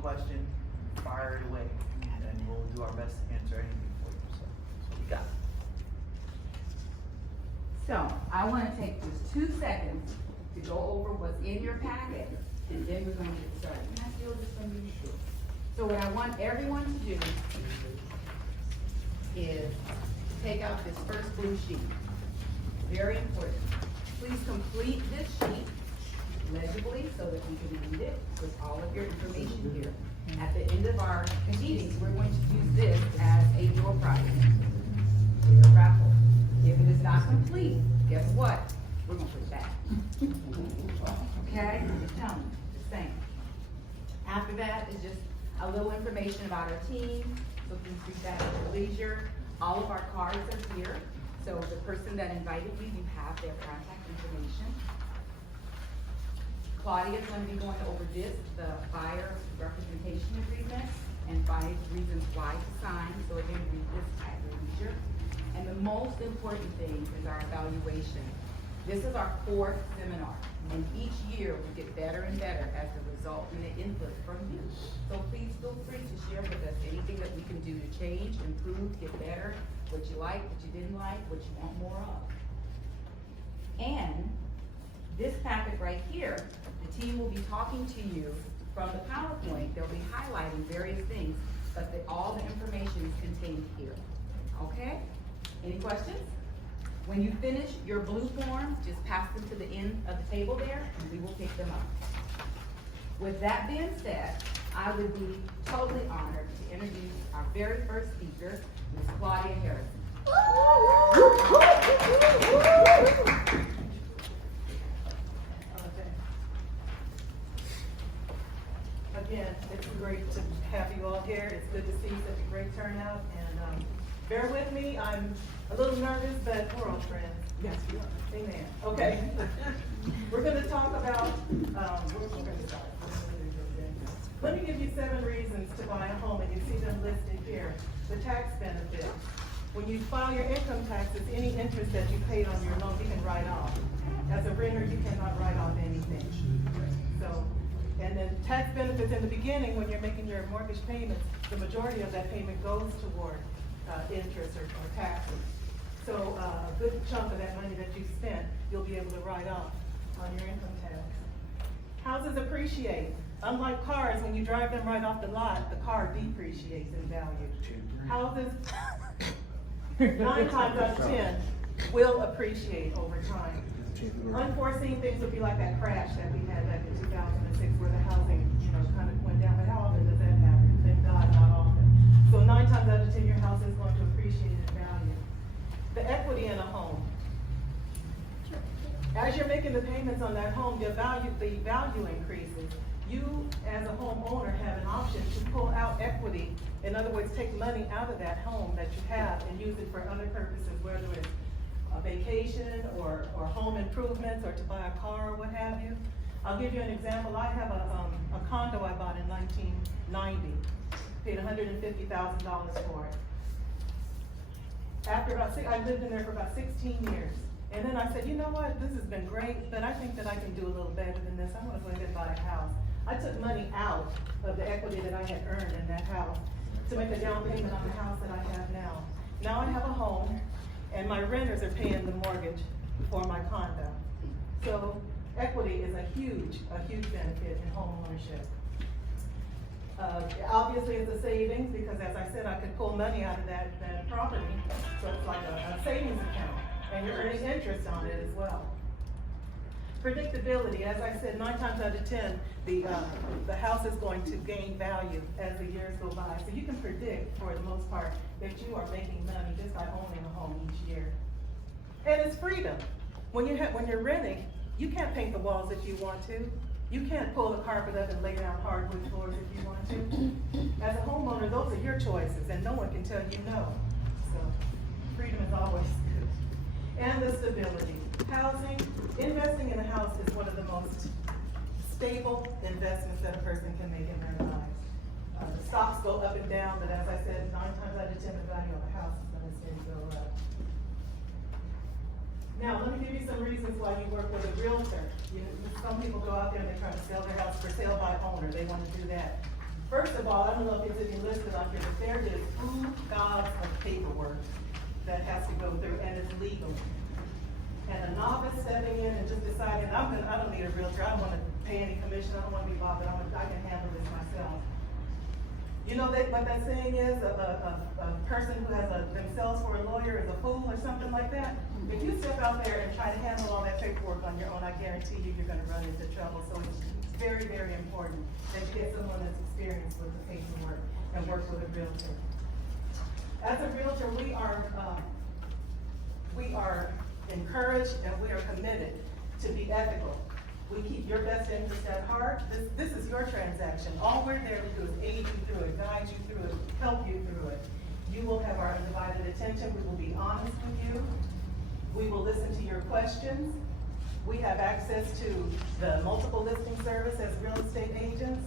question, fire it away, and we'll do our best to answer anything for you. So, that's what we got. So, I wanna take just 2 seconds to go over what's in your packet, and then we're gonna get started. And I feel just gonna be sure. So what I want everyone to do is take out this first blue sheet. Very important. Please complete this sheet legibly so that we can read it with all of your information here. At the end of our meetings, we're going to use this as a door prize for your raffle. If it is not complete, guess what? We're gonna put it back. Okay? Tell me, the same. After that is just a little information about our team, so please read that at your leisure. All of our cards are here, so the person that invited you, you have their contact information. Claudia is going to be going over this, the buyer representation agreement, and 5 reasons why to sign, so again, read this at your leisure. And the most important thing is our evaluation. This is our 4th seminar, and each year we get better and better as a result and the input from you. So please feel free to share with us anything that we can do to change, improve, get better, what you like, what you didn't like, what you want more of. And this packet right here, the team will be talking to you from the PowerPoint. They'll be highlighting various things, but all the information is contained here. Okay? Any questions? When you finish your blue forms, just pass them to the end of the table there, and we will pick them up. With that being said, I would be totally honored to introduce our very first speaker, Ms. Claudia Harrison. Again, it's great to have you all here. It's good to see such a great turnout, and bear with me. I'm a little nervous, but we're all friends. Yes, you are. Amen. Okay. We're going to talk about, where we're going to start. Let me give you 7 reasons to buy a home, and you see them listed here. The tax benefits. When you file your income taxes, any interest that you paid on your loan, you can write off. As a renter, you cannot write off anything. So, and then tax benefits in the beginning, when you're making your mortgage payments, the majority of that payment goes toward interest or taxes. So a good chunk of that money that you spent, you'll be able to write off on your income tax. Houses appreciate. Unlike cars, when you drive them right off the lot, the car depreciates in value. Houses, 9 times out of 10, will appreciate over time. Unforeseen things would be like that crash that we had back in 2006 where the housing, kind of went down. But how often does that happen? Thank God, not often. So 9 times out of 10, your house is going to appreciate in value. The equity in a home. As you're making the payments on that home, the value increases. You, as a homeowner, have an option to pull out equity. In other words, take money out of that home that you have and use it for other purposes, whether it's a vacation or home improvements or to buy a car or what have you. I'll give you an example. I have a condo I bought in 1990. Paid $150,000 for it. After I lived in there for about 16 years. And then I said, you know what, this has been great, but I think that I can do a little better than this. I want to go ahead and buy a house. I took money out of the equity that I had earned in that house to make a down payment on the house that I have now. Now I have a home, and my renters are paying the mortgage for my condo. So equity is a huge benefit in home ownership. Obviously it's a savings because, as I said, I could pull money out of that property. So it's like a savings account, and you're earning interest on it as well. Predictability, as I said, 9 times out of 10, the house is going to gain value as the years go by. So you can predict, for the most part, that you are making money just by owning a home each year. And it's freedom. When you're renting, you can't paint the walls if you want to. You can't pull the carpet up and lay down hardwood floors if you want to. As a homeowner, those are your choices, and no one can tell you no. So freedom is always good. And the stability. Housing, investing in a house is one of the most stable investments that a person can make in their lives. The stocks go up and down, but as I said, 9 times out of 10, the value of a house is going to stay go up. Now, let me give you some reasons why you work with a realtor. Some people go out there and they try to sell their house for sale by owner. They want to do that. First of all, I don't know if it's even listed on here, but there is gobs of paperwork that has to go through, and it's legal. And a novice stepping in and just deciding, I don't need a realtor, I don't wanna pay any commission, I don't wanna be bothered, I can handle this myself. You know what that saying is, a person who has themselves for a lawyer is a fool or something like that? If you step out there and try to handle all that paperwork on your own, I guarantee you're gonna run into trouble. So it's very, very important that you get someone that's experienced with the paperwork and work with a realtor. As a realtor, we are encouraged and we are committed to be ethical. We keep your best interest at heart. This is your transaction. All we're there to do is aid you through it, guide you through it, help you through it. You will have our undivided attention. We will be honest with you. We will listen to your questions. We have access to the multiple listing service as real estate agents,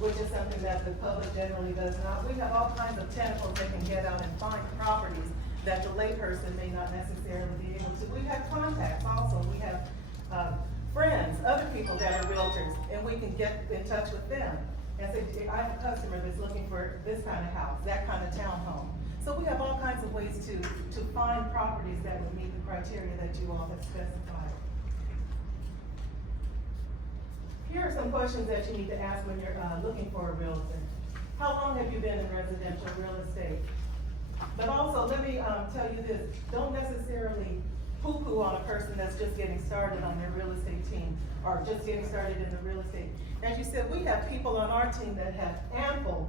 which is something that the public generally does not. We have all kinds of tentacles that can get out and find properties that the layperson may not necessarily be able to. We have contacts also. We have friends, other people that are realtors, and we can get in touch with them and say, I have a customer that's looking for this kind of house, that kind of townhome. So we have all kinds of ways to find properties that would meet the criteria that you all have specified. Here are some questions that you need to ask when you're looking for a realtor. How long have you been in residential real estate? But also, let me tell you this, don't necessarily poo-poo on a person that's just getting started on their real estate team or just getting started in the real estate. As you said, we have people on our team that have ample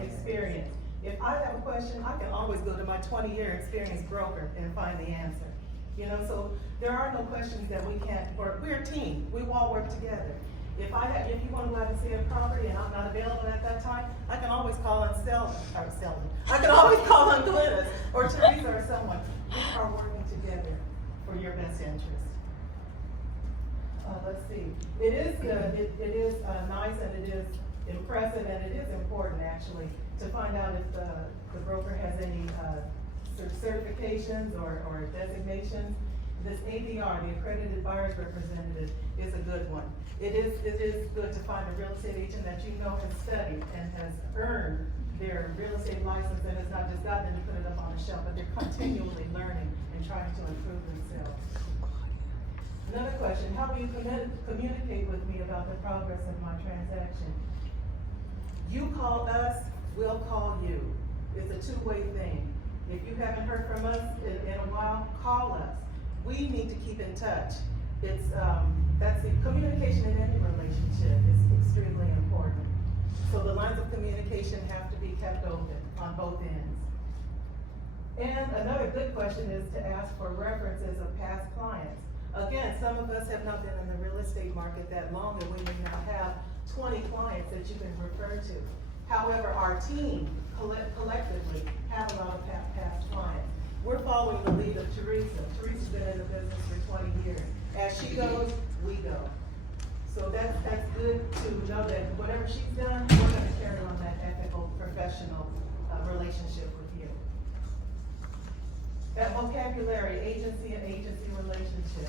experience. If I have a question, I can always go to my 20-year experienced broker and find the answer. You know, so there are no questions that we can't, or we're a team, we all work together. If you want to go out and see a property and I'm not available at that time, I can always call on Selden. I can always call on Glennis or Teresa or someone. We are working together for your best interest. Let's see. It is good. It is nice and it is impressive and it is important actually to find out if the broker has any certifications or designations. This ABR, the Accredited Buyer's Representative, is a good one. It is good to find a real estate agent that you know has studied and has earned their real estate license and has not just gotten them to put it up on a shelf, but they're continually learning and trying to improve themselves. Another question, how do you communicate with me about the progress of my transaction? You call us, we'll call you. It's a two-way thing. If you haven't heard from us in a while, call us. We need to keep in touch. That's the communication in any relationship is extremely important. So the lines of communication have to be kept open on both ends. And another good question is to ask for references of past clients. Again, some of us have not been in the real estate market that long and we may not have 20 clients that you can refer to. However, our team collectively have a lot of past clients. We're following the lead of Teresa. Teresa's been in the business for 20 years. As she goes, we go. So that's good to know that whatever she's done, we're going to carry on that ethical, professional relationship with you. That vocabulary, agency and agency relationship.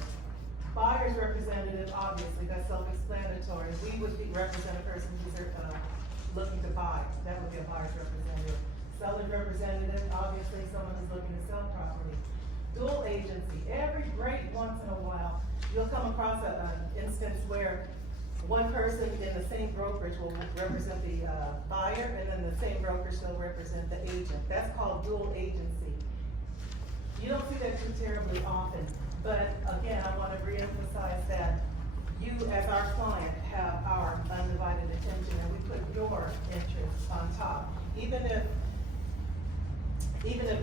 Buyer's representative, obviously, that's self-explanatory. We would represent a person who's looking to buy. That would be a buyer's representative. Seller's representative, obviously someone who's looking to sell property. Dual agency, every great once in a while, you'll come across an instance where one person in the same brokerage will represent the buyer and then the same brokerage will represent the agent. That's called dual agency. You don't see that too terribly often, but again, I want to reemphasize that you as our client have our undivided attention and we put your interests on top. Even if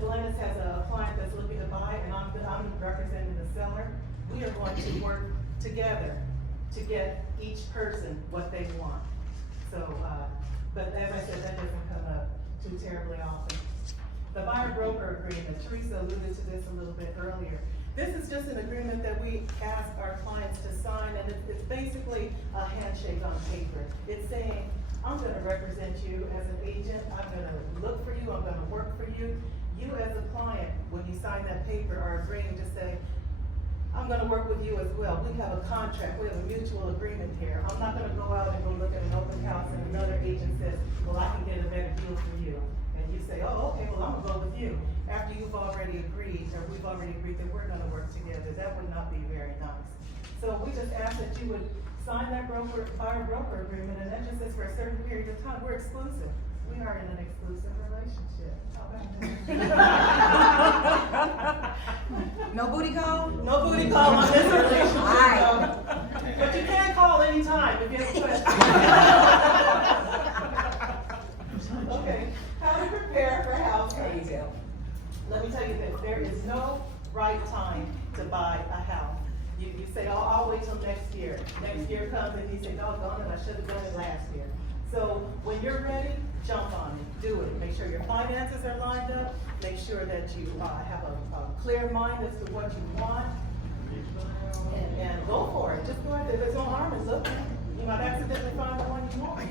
Glennis has a client that's looking to buy and I'm representing the seller, we are going to work together to get each person what they want. So, but as I said, that doesn't come up too terribly often. The buyer-broker agreement, Teresa alluded to this a little bit earlier. This is just an agreement that we ask our clients to sign, and it's basically a handshake on paper. It's saying, I'm going to represent you as an agent, I'm going to look for you, I'm going to work for you. You as a client, when you sign that paper, are agreeing to say, I'm gonna work with you as well. We have a contract, we have a mutual agreement here. I'm not gonna go out and go look at an open house and another agent says, well, I can get a better deal for you. And you say, oh, okay, well, I'm gonna go with you. After you've already agreed, or we've already agreed that we're gonna work together, that would not be very nice. So we just ask that you would sign that buyer broker agreement, and that just says for a certain period of time, we're exclusive. We are in an exclusive relationship. How about that? No booty call? No booty call on this relationship. All right. But you can call anytime if you have a question. Okay, how to prepare for house hunting. Let me tell you this, there is no right time to buy a house. You say, oh, I'll wait till next year. Next year comes and you say, doggone it, I should have done it last year. So when you're ready, jump on it, do it. Make sure your finances are lined up. Make sure that you have a clear mind as to what you want. And go for it. Just go ahead. There's no harm in looking. You might accidentally find the one you want.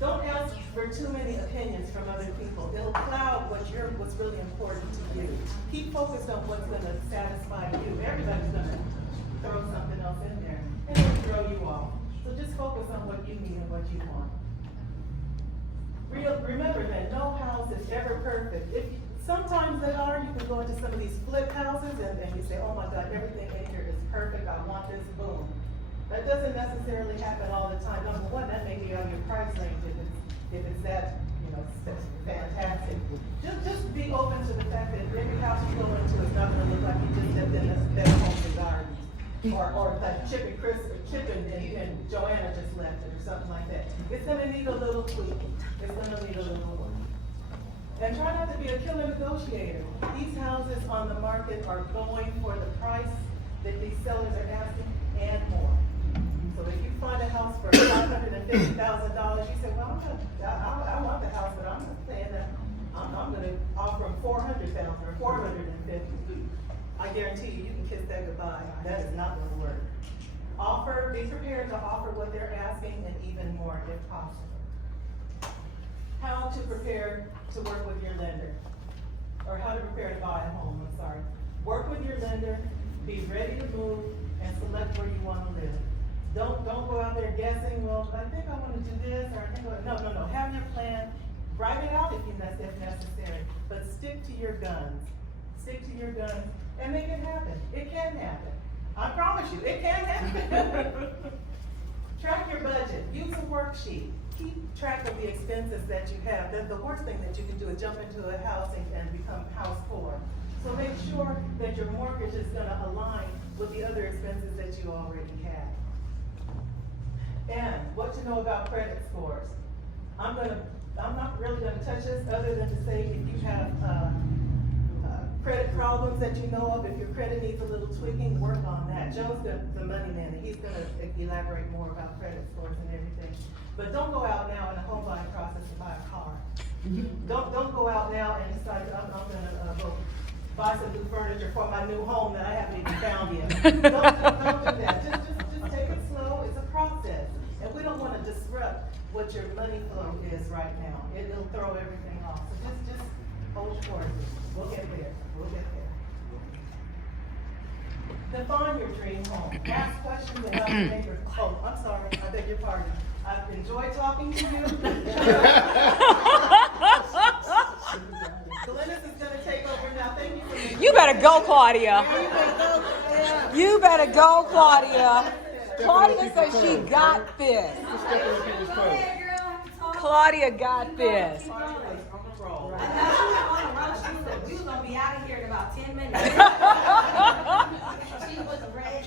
Don't ask for too many opinions from other people. It'll cloud what's really important to you. Keep focused on what's going to satisfy you. Everybody's going to throw something else in there and it'll throw you off. So just focus on what you need and what you want. Remember that no house is ever perfect. Sometimes they are. You can go into some of these flip houses and you say, oh my God, everything in here is perfect. I want this, boom. That doesn't necessarily happen all the time. Number one, that may be on your price range if it's that, fantastic. Just be open to the fact that every house you go into is not gonna look like you just stepped in that home garden. Or like Chip and Joanna just left it or something like that. It's gonna need a little tweaking. It's gonna need a little work. And try not to be a killer negotiator. These houses on the market are going for the price that these sellers are asking and more. So if you find a house for $550,000, you say, well, I want the house, but I'm not saying that. I'm going to offer them $400,000 or $450,000. I guarantee you, you can kiss that goodbye. That is not going to work. Be prepared to offer what they're asking and even more if possible. How to prepare to work with your lender, or how to prepare to buy a home, I'm sorry. Work with your lender, be ready to move, and select where you want to live. Don't go out there guessing, well, I think I want to do this, or I think, no. Have your plan, write it out if necessary, but stick to your guns. Stick to your guns and make it happen. It can happen. I promise you, it can happen. Track your budget, use a worksheet. Keep track of the expenses that you have. The worst thing that you can do is jump into a house and become house poor. So make sure that your mortgage is going to align with the other expenses that you already have. And what to know about credit scores. I'm not really going to touch this other than to say if you have credit problems that you know of, if your credit needs a little tweaking, work on that. Joe's the money man, and he's going to elaborate more about credit scores and everything. But don't go out now in a home buying process to buy a car. Don't go out now and decide I'm going to go buy some new furniture for my new home that I haven't even found yet. Don't do that. Just take it slow. It's a process. And we don't want to disrupt what your money flow is right now. It'll throw everything off. So just hold your horses. We'll get there. We'll get there. Define your dream home. Ask questions about your neighbor. Oh, I'm sorry. I beg your pardon. I've enjoyed talking to you. Glennis is going to take over now. Thank you for me. You better go, Claudia. You better go, Claudia. Claudia says she got this. Claudia got this. We was gonna be out of here in about 10 minutes. She was ready.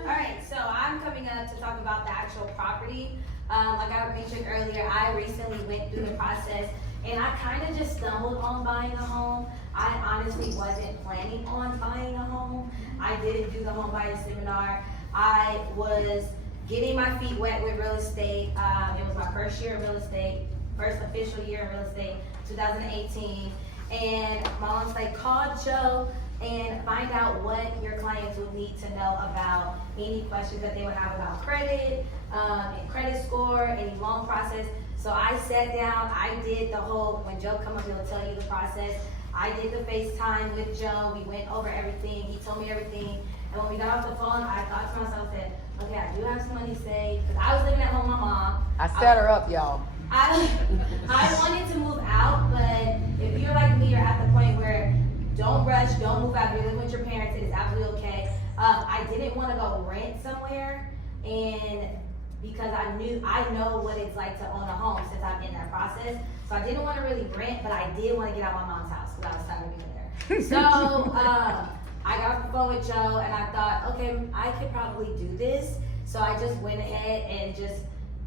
All right, so I'm coming up to talk about the actual property. Like I mentioned earlier, I recently went through the process and I kind of just stumbled on buying a home. I honestly wasn't planning on buying a home. I didn't do the home buying seminar. I was getting my feet wet with real estate. It was my first year in real estate, first official year in real estate, 2018. And my mom's like, call Joe and find out what your clients would need to know about any questions that they would have about credit, and credit score, any loan process. So I sat down, I did the whole, when Joe come up, he'll tell you the process. I did the FaceTime with Joe, we went over everything, he told me everything, and when we got off the phone, I thought to myself that, okay, I do have some money saved, because I was living at home with my mom. I set her up, y'all. I wanted to move out, but if you're like me, you're at the point where don't rush, don't move out, you're living with your parents, it is absolutely okay. I didn't want to go rent somewhere, and because I know what it's like to own a home since I'm in that process. So I didn't want to really rent, but I did want to get out of my mom's house because I was tired of being there. So I got off the phone with Joe and I thought, okay, I could probably do this. So I just went ahead and just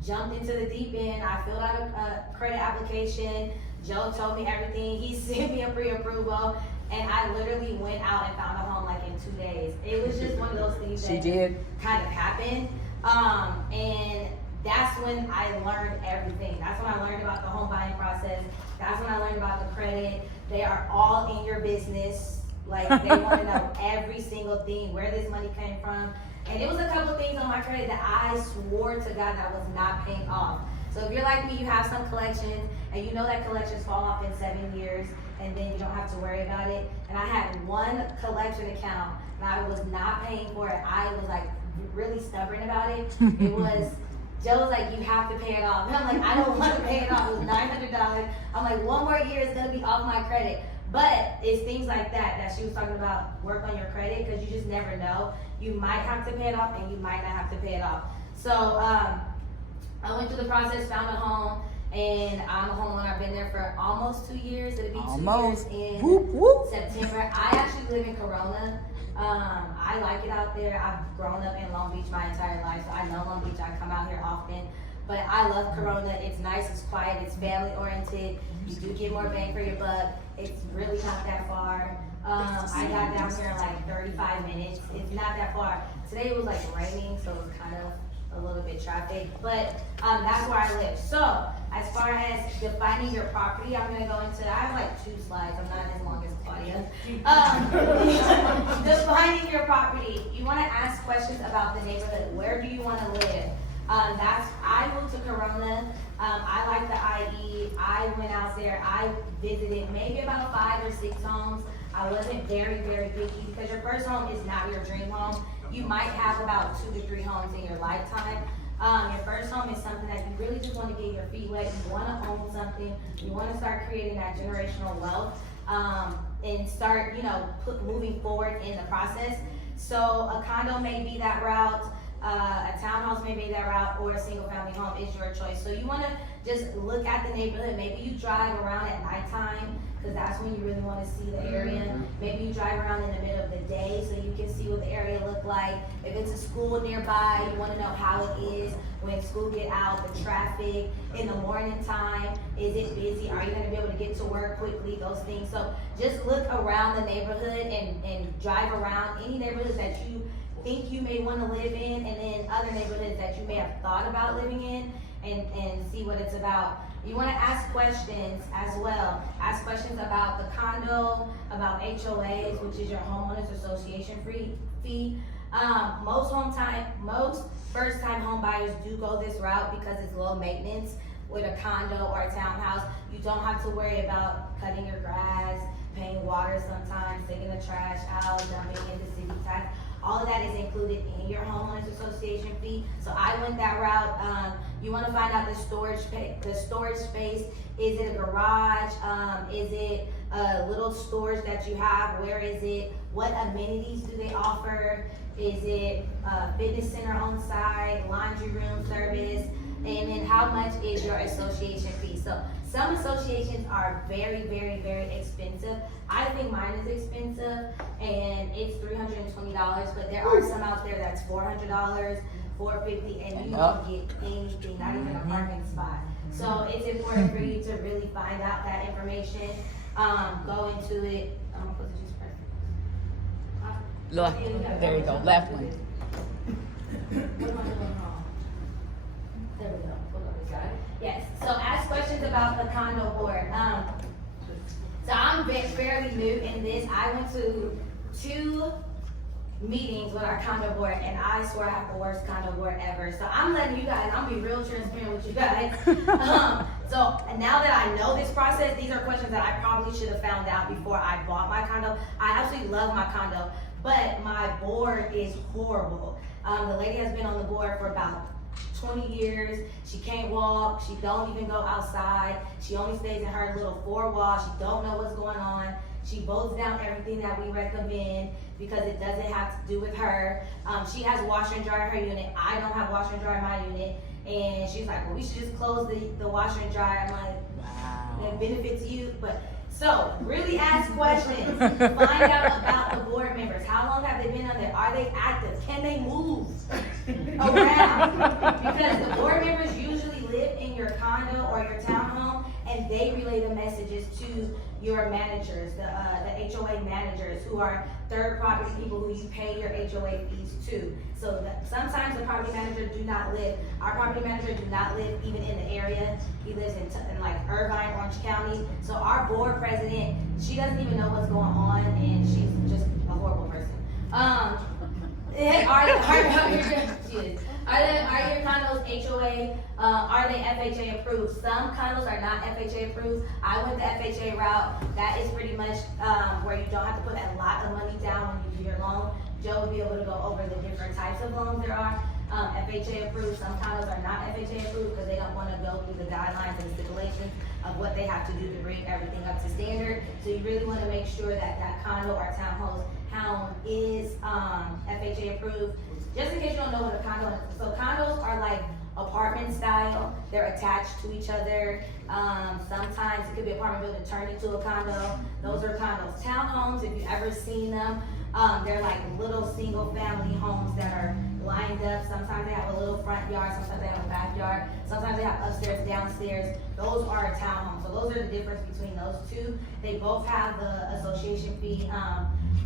jumped into the deep end. I filled out a credit application. Joe told me everything. He sent me a pre-approval. And I literally went out and found a home like in 2 days. It was just one of those things that kind of happened. And that's when I learned everything. That's when I learned about the home buying process. That's when I learned about the credit. They are all in your business. Like, they want to know every single thing, where this money came from. And it was a couple things on my credit that I swore to God that I was not paying off. So if you're like me, you have some collections, and you know that collections fall off in 7 years, and then you don't have to worry about it. And I had one collection account, and I was not paying for it. I was like really stubborn about it. It was, Joe was like, you have to pay it off. And I'm like, I don't want to pay it off. It was $900. I'm like, 1 more year is going to be off my credit. But it's things like that she was talking about, work on your credit, because you just never know. You might have to pay it off, and you might not have to pay it off. So I went through the process, found a home, and I'm a homeowner. I've been there for almost 2 years. It'll be 2 years in September. I actually live in Corona. I like it out there. I've grown up in Long Beach my entire life, so I know Long Beach. I come out here often. But I love Corona. It's nice, it's quiet, it's family oriented. You do get more bang for your buck. It's really not that far. I got down here in like 35 minutes. It's not that far. Today it was like raining, so it was kind of a little bit traffic, but that's where I live. So as far as defining your property, I'm gonna go into, I have like 2 slides, I'm not as long as Claudia. Defining your property, you wanna ask questions about the neighborhood. Where do you wanna live? I moved to Corona. I like the IE. I went out there, I visited maybe about 5 or 6 homes. I wasn't very, very picky because your first home is not your dream home. You might have about 2 to 3 homes in your lifetime. Your first home is something that you really just want to get your feet wet. You want to own something. You want to start creating that generational wealth and start, moving forward in the process. So a condo may be that route. A townhouse may be that route, or a single family home is your choice. So you want to just look at the neighborhood. Maybe you drive around at nighttime, because that's when you really want to see the area. Maybe you drive around in the middle of the day so you can see what the area look like. If it's a school nearby, you want to know how it is when school get out, the traffic, in the morning time, is it busy? Are you going to be able to get to work quickly? Those things. So just look around the neighborhood and drive around any neighborhoods that you think you may want to live in, and then other neighborhoods that you may have thought about living in, and see what it's about. You want to ask questions as well. Ask questions about the condo, about HOAs, which is your homeowners association fee. Most first-time home buyers do go this route because it's low maintenance. With a condo or a townhouse, you don't have to worry about cutting your grass, paying water sometimes, taking the trash out, dumping into city tax. All of that is included in your homeowners association fee. So I went that route. You want to find out the storage space. Is it a garage? Is it a little storage that you have? Where is it? What amenities do they offer? Is it a fitness center on site, laundry room service? And then how much is your association fee? So some associations are very, very, very expensive. I think mine is expensive, and it's $320, but there are some out there that's $400, $450, and you don't get anything, not even a parking spot. So it's important for you to really find out that information, go into it. I'm gonna put the juice first. Look, there you go, left one. What am I doing wrong? There we go. Hold on, we got it. Yes. So ask questions about the condo board. So I'm fairly new in this. I went to 2 meetings with our condo board, and I swear I have the worst condo board ever. So I'm letting you guys, I'm being real transparent with you guys. So now that I know this process, these are questions that I probably should have found out before I bought my condo. I absolutely love my condo, but my board is horrible. The lady has been on the board for about 20 years. She can't walk. She don't even go outside. She only stays in her little four walls. She don't know what's going on. She votes down everything that we recommend because it doesn't have to do with her. She has washer and dryer in her unit. I don't have washer and dryer in my unit. And she's like, well, we should just close the washer and dryer. I'm like, wow, that benefits you. But so really ask questions. Find out about the board members. How long have they been on there? Are they active? Can they move around? Because the board members usually live in your condo or your townhome, and they relay the messages to your managers, the HOA managers, who are third property people who you pay your HOA fees to. So sometimes the property manager do not live. Our property manager do not live even in the area. He lives in like Irvine, Orange County. So our board president, she doesn't even know what's going on, and she's just a horrible person. Are your condos HOA, are they FHA approved? Some condos are not FHA approved. I went the FHA route. That is pretty much where you don't have to put a lot of money down when you do your loan. Joe will be able to go over the different types of loans there are. FHA approved, some condos are not FHA approved because they don't want to go through the guidelines and stipulations of what they have to do to bring everything up to standard. So you really want to make sure that that condo or townhome is FHA approved. Just in case you don't know what a condo is. So condos are like apartment style. They're attached to each other. Sometimes it could be an apartment building turned into a condo. Those are condos. Townhomes, if you've ever seen them, they're like little single family homes that are lined up. Sometimes they have a little front yard, sometimes they have a backyard, sometimes they have upstairs, downstairs. Those are townhomes. So those are the difference between those two. They both have the association fee.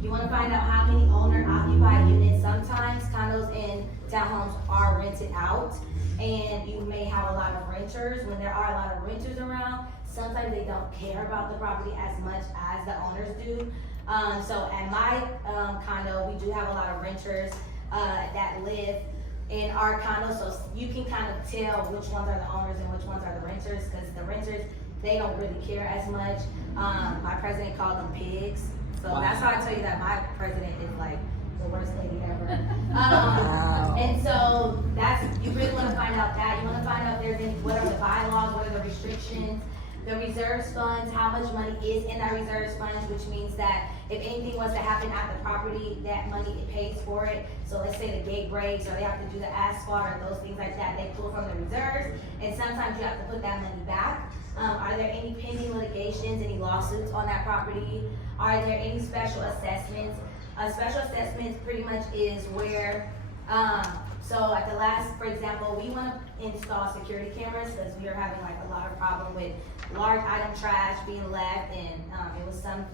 You want to find out how many owner-occupied units. Sometimes condos and townhomes are rented out, and you may have a lot of renters. When there are a lot of renters around, sometimes they don't care about the property as much as the owners do. So at my condo, we do have a lot of renters that live in our condo, so you can kind of tell which ones are the owners and which ones are the renters, because the renters, they don't really care as much. My president called them pigs. So wow. That's how I tell you that my president is like the worst lady ever. Wow. And so you really want to find out that. You want to find out what are the bylaws, what are the restrictions, the reserves funds, how much money is in that reserves fund, which means that if anything was to happen at the property, that money, it pays for it. So let's say the gate breaks, or they have to do the asphalt, or those things like that, they pull from the reserves, and sometimes you have to put that money back. Are there any pending litigations, any lawsuits on that property? Are there any special assessments? Special assessments pretty much is where, so at the last, for example, we want to install security cameras because we are having like a lot of problem with large item trash being left, and it was some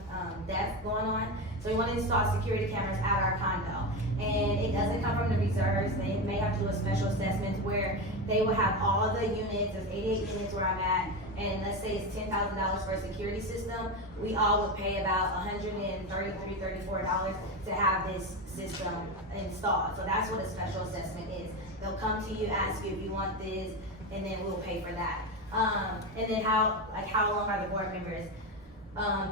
death going on. So we want to install security cameras at our condo. And it doesn't come from the reserves. They may have to do a special assessment where they will have all the units. There's 88 units where I'm at, and let's say it's $10,000 for a security system. We all would pay about $133, $34 to have this system installed. So that's what a special assessment is. They'll come to you, ask you if you want this, and then we'll pay for that. And then how long are the board members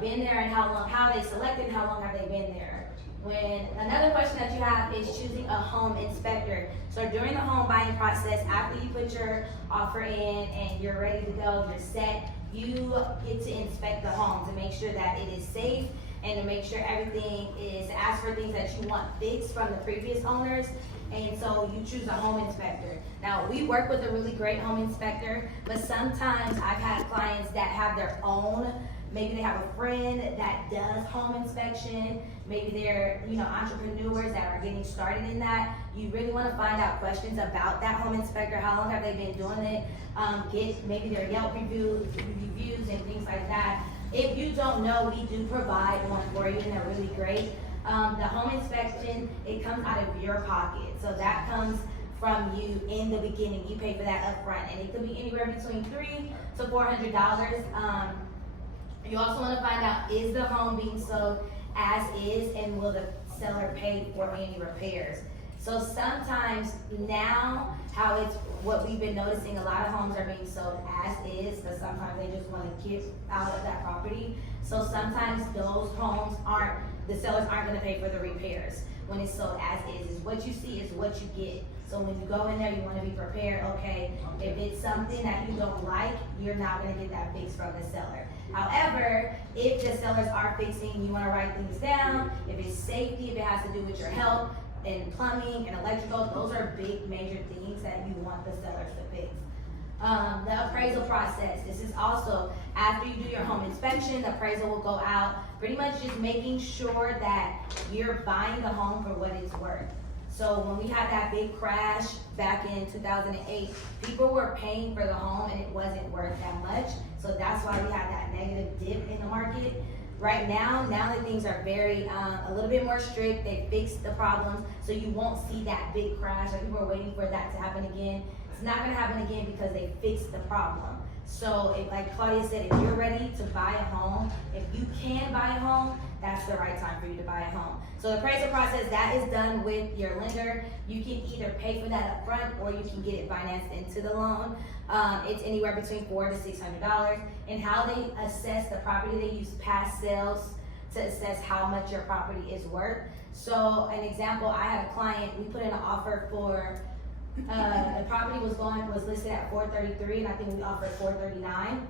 been there, and how are they selected, and how long have they been there? When another question that you have is choosing a home inspector. So during the home buying process, after you put your offer in and you're ready to go, you're set, you get to inspect the home to make sure that it is safe and to make sure everything is, to ask for things that you want fixed from the previous owners. And so you choose a home inspector. Now, we work with a really great home inspector, but sometimes I've had clients that have their own. Maybe they have a friend that does home inspection. Maybe they're, entrepreneurs that are getting started in that. You really want to find out questions about that home inspector. How long have they been doing it? Get maybe their Yelp reviews and things like that. If you don't know, we do provide one for you, and they're really great. The home inspection, it comes out of your pocket. So that comes from you in the beginning. You pay for that up front, and it could be anywhere between $300 to $400. You also want to find out, is the home being sold as is, and will the seller paid for any repairs. So sometimes now, how it's, what we've been noticing, a lot of homes are being sold as is, because sometimes they just wanna get out of that property. So sometimes those homes the sellers aren't gonna pay for the repairs when it's sold as is what you see is what you get. So when you go in there, you wanna be prepared, okay, if it's something that you don't like, you're not gonna get that fixed from the seller. However, if the sellers are fixing, you wanna write things down, if it's safety, if it has to do with your health, and plumbing and electrical, those are big major things that you want the sellers to fix. The appraisal process, this is also, after you do your home inspection, the appraisal will go out, pretty much just making sure that you're buying the home for what it's worth. So when we had that big crash back in 2008, people were paying for the home and it wasn't worth that much. So that's why we had that negative dip in the market. Right now that things are very, a little bit more strict, they fixed the problems, so you won't see that big crash. Like, people are waiting for that to happen again. It's not gonna happen again because they fixed the problem. So if, like Claudia said, if you're ready to buy a home, if you can buy a home, that's the right time for you to buy a home. So the appraisal process, that is done with your lender. You can either pay for that up front or you can get it financed into the loan. It's anywhere between $400 to $600. And how they assess the property, they use past sales to assess how much your property is worth. So an example, I had a client, we put in an offer for, the property was listed at $433, and I think we offered $439.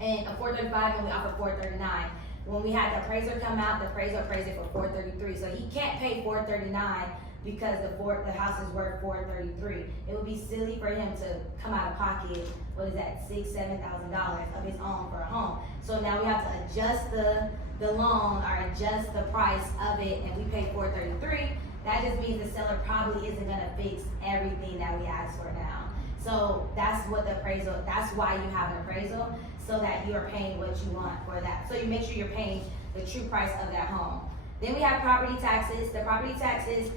And a $435, and we offered $439. When we had the appraiser come out, the appraiser appraised it for $433. So he can't pay $439 because the house is worth $433. It would be silly for him to come out of pocket, what is that, $6,000-$7,000 of his own for a home. So now we have to adjust the loan or adjust the price of it, and we pay $433. That just means the seller probably isn't gonna fix everything that we asked for now. So that's what the appraisal, that's why you have an appraisal, so that you are paying what you want for that. So you make sure you're paying the true price of that home. Then we have property taxes. The property taxes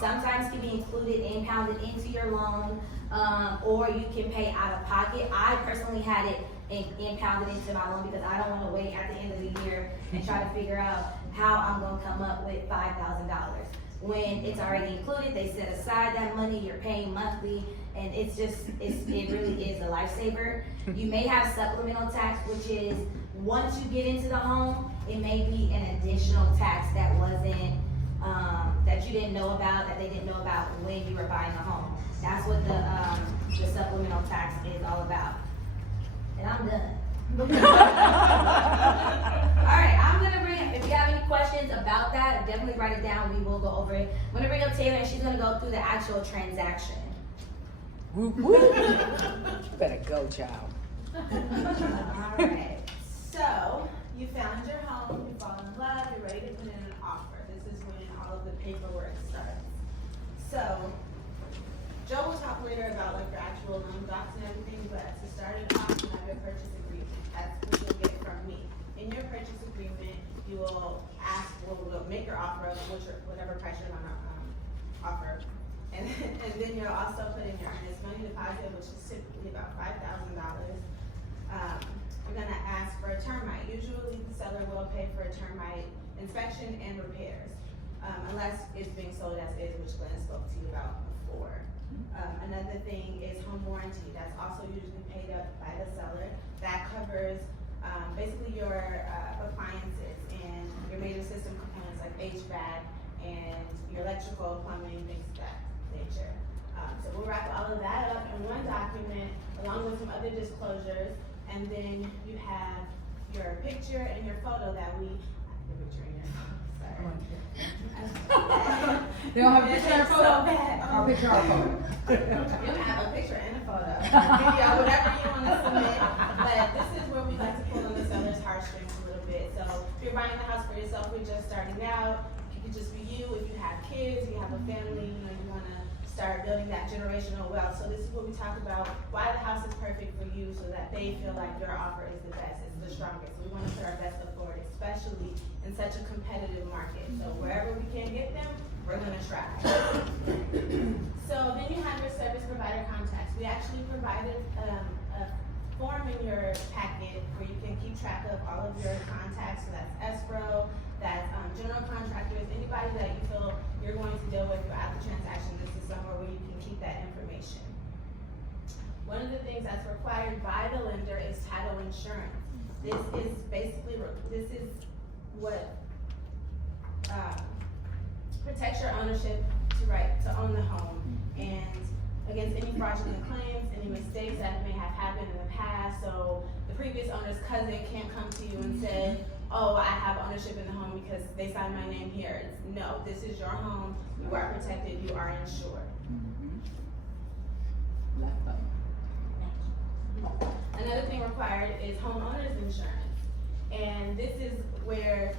sometimes can be included and impounded into your loan, or you can pay out of pocket. I personally had it impounded into my loan because I don't want to wait at the end of the year and try to figure out how I'm going to come up with $5,000. When it's already included, they set aside that money, you're paying monthly, and it really is a lifesaver. You may have supplemental tax, which is once you get into the home, it may be an additional tax that wasn't, that you didn't know about, that they didn't know about when you were buying a home. That's what the supplemental tax is all about. And I'm done. All right, I'm gonna bring, if you have any questions about that, definitely write it down, we will go over it. I'm gonna bring up Taylor and she's gonna go through the actual transaction. Whoop, whoop. You better go, child. Alright, so you found your home, you fall in love, you're ready to put in an offer. This is when all of the paperwork starts. So, Joe will talk later about like your actual loan docs and everything, but to start it off, you have your purchase agreement. That's what you'll get from me. In your purchase agreement, you will we'll make your offer of whatever price you're gonna offer. And then you'll also put in your earnest money deposit, which is typically about $5,000. We're gonna ask for a termite. Usually the seller will pay for a termite inspection and repairs, unless it's being sold as is, which Glenn spoke to you about before. Another thing is home warranty. That's also usually paid up by the seller. That covers basically your appliances and your major system components like HVAC and your electrical, plumbing, things of that nature. So we'll wrap all of that up in one document along with some other disclosures, and then you have your picture and your photo that your picture and your photo, sorry. You don't have a picture and a photo? So bad. Or a picture or a photo? You have a picture and a photo, video, whatever you want to submit. But this is where we like to pull on the seller's heartstrings a little bit. So if you're buying the house for yourself, we're just starting out. It could just be you. If you have kids, you have a family, you want to start building that generational wealth. So this is what we talk about, why the house is perfect for you, so that they feel like your offer is the best, it's the strongest. We want to put our best foot forward, especially in such a competitive market. So wherever we can get them, we're going to try. So then you have your service provider contacts. We actually provided a form in your packet where you can keep track of all of your contacts. So that's escrow, That's, general contractors, anybody that you feel you're going to deal with throughout the transaction, this is somewhere where you can keep that information. One of the things that's required by the lender is title insurance. This is basically, this is what, protects your ownership to own the home, and against any fraudulent claims, any mistakes that may have happened in the past. So the previous owner's cousin can't come to you and say, oh, I have ownership in the home because they signed my name here. No, this is your home, you are protected, you are insured. Another thing required is homeowner's insurance. And this is where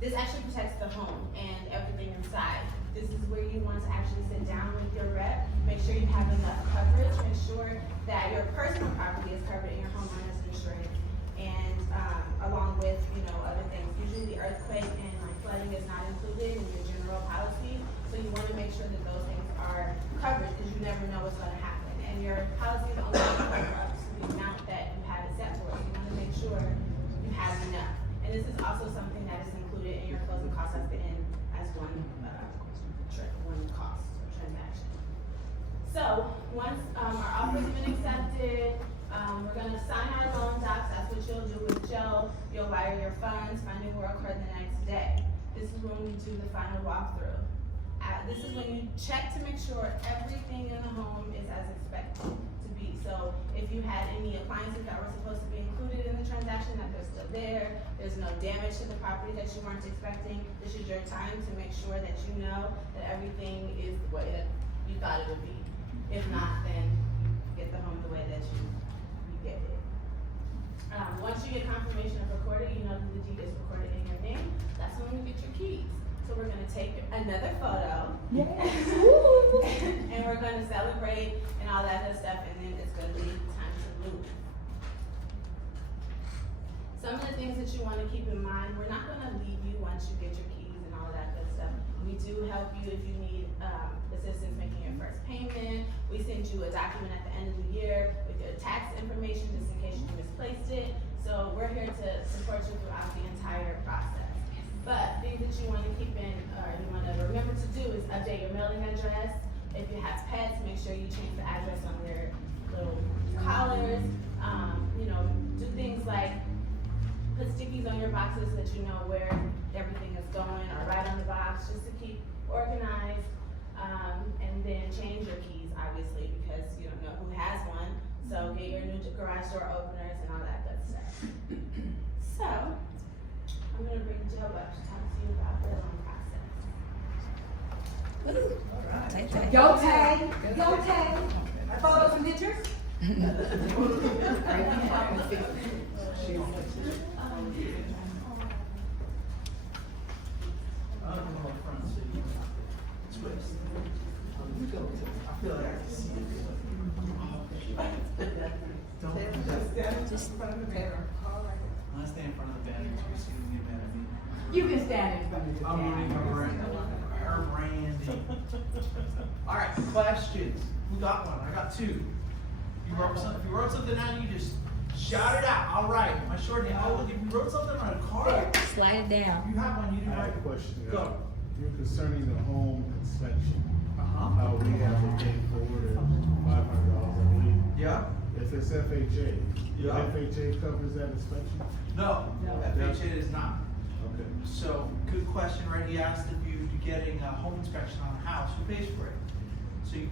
this actually protects the home and everything inside. This is where you want to actually sit down with your rep, make sure you have enough coverage, ensure that your personal property is covered in your homeowner's insurance, and along with, other things. Usually the earthquake and flooding is not included in your general policy, so you want to make sure that those things are covered, because you never know what's going to happen. And your policy is only going to cover up to the amount that you have it set for. So you want to make sure you have enough. And this is also something that is included in your closing costs at the end as one cost or transaction. So once our offer's been accepted, we're gonna sign our loan docs. That's what you'll do with Joe. You'll wire your funds. Funding will occur the next day. This is when we do the final walkthrough. This is when you check to make sure everything in the home is as expected to be. So if you had any appliances that were supposed to be included in the transaction, that they're still there. There's no damage to the property that you weren't expecting. This is your time to make sure that you know that everything is the way that you thought it would be. If not, then you get the home the way that you get it. Once you get confirmation of recording, you know that the deed is recorded in your name. That's when you get your keys. So we're gonna take another photo. And we're gonna celebrate and all that good stuff, and then it's gonna be time to move. Some of the things that you wanna keep in mind, we're not gonna leave you once you get your keys and all that good stuff. We do help you if you need assistance making your first payment. We send you a document at the end of the year with your tax information, just in case you misplaced it. So we're here to support you throughout the entire process. But things that you want to keep in, or you want to remember to do, is update your mailing address. If you have pets, make sure you change the address on their little collars. Do things like put stickies on your boxes so that you know where everything is going, or write on the box just to keep organized. And then change your keys, obviously, because you don't know who has one. So get your new garage door openers and all that good stuff. So I'm gonna bring Joe up to talk to you about the loan process. Go tag, go tag. Photos and pictures? I feel like I can see it. Just in front of the mirror. When I stand in front of the banner, you see me better than me. You can stand in front of the I'm rooting her branding. All right, questions. Who got one? I got two. You wrote something. If you wrote something down, you just shout it out. All right, my shorthand. Oh, look, if you wrote something on a card. Slide it down. You have one. You didn't I write. have a question. Go. You're concerning the home inspection. Uh-huh. How we have to pay for it, $500, I believe. Yeah. If it's FHA, Yeah. FHA covers that inspection? No, FHA is not. Okay. So, good question, right? He asked if you're getting a home inspection on a house, who pays for it? So you